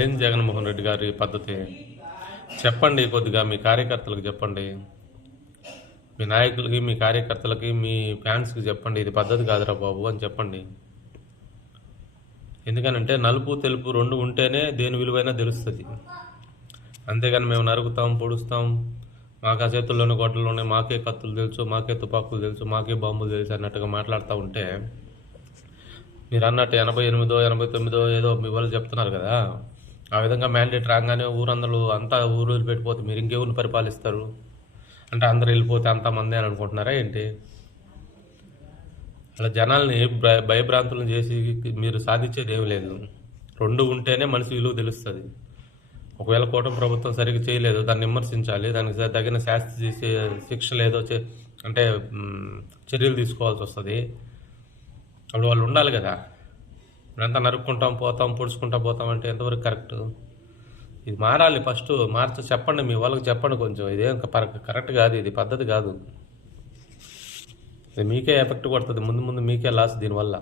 ఏం జగన్మోహన్ రెడ్డి గారి పద్ధతి? చెప్పండి, కొద్దిగా మీ కార్యకర్తలకు చెప్పండి, మీ నాయకులకి, మీ కార్యకర్తలకి, మీ ఫ్యాన్స్కి చెప్పండి, ఇది పద్ధతి కాదురా బాబు అని చెప్పండి. ఎందుకనంటే నలుపు తెలుపు రెండు ఉంటేనే దేని విలువైనా తెలుస్తుంది. అంతేగాని మేము నరుకుతాం, పొడుస్తాం, మాకు ఆ చేతుల్లోనే గొడ్డలు ఉన్నాయి, మాకే కత్తులు తెలుసు, మాకే తుపాకులు తెలుసు, మాకే బాంబులు తెలుసు అన్నట్టుగా మాట్లాడుతూ ఉంటే, మీరు అన్నట్టు 88, 89 ఏదో మీ వాళ్ళు చెప్తున్నారు కదా, ఆ విధంగా మ్యాండేట్ రాగానే ఊరందరూ అంతా ఊరు పెట్టిపోతే మీరు ఇంకెవరిని పరిపాలిస్తారు? అంటే అందరు వెళ్ళిపోతే అంతమంది అని అనుకుంటున్నారా ఏంటి? అలా జనాల్ని భయభ్రాంతులను చేసి మీరు సాధించేది ఏమి లేదు. రెండు ఉంటేనే మనిషి విలువ తెలుస్తుంది. ఒకవేళ కూటమి ప్రభుత్వం సరిగ్గా చేయలేదు, దాన్ని విమర్శించాలి, దానికి తగిన శాస్తి శిక్ష లేదో అంటే చర్యలు తీసుకోవాల్సి వస్తుంది. అప్పుడు వాళ్ళు ఉండాలి కదా. ఇప్పుడంతా నరుక్కుంటాం పోతాం, పొడుచుకుంటా పోతాం అంటే ఎంతవరకు కరెక్ట్? ఇది మారాలి. ఫస్ట్ చెప్పండి, మీ వాళ్ళకి చెప్పండి కొంచెం. ఇదేం కరెక్ట్ కాదు, ఇది పద్ధతి కాదు. ఇది మీకే ఎఫెక్ట్ కొడుతుంది, ముందు ముందు మీకే లాస్ దీనివల్ల.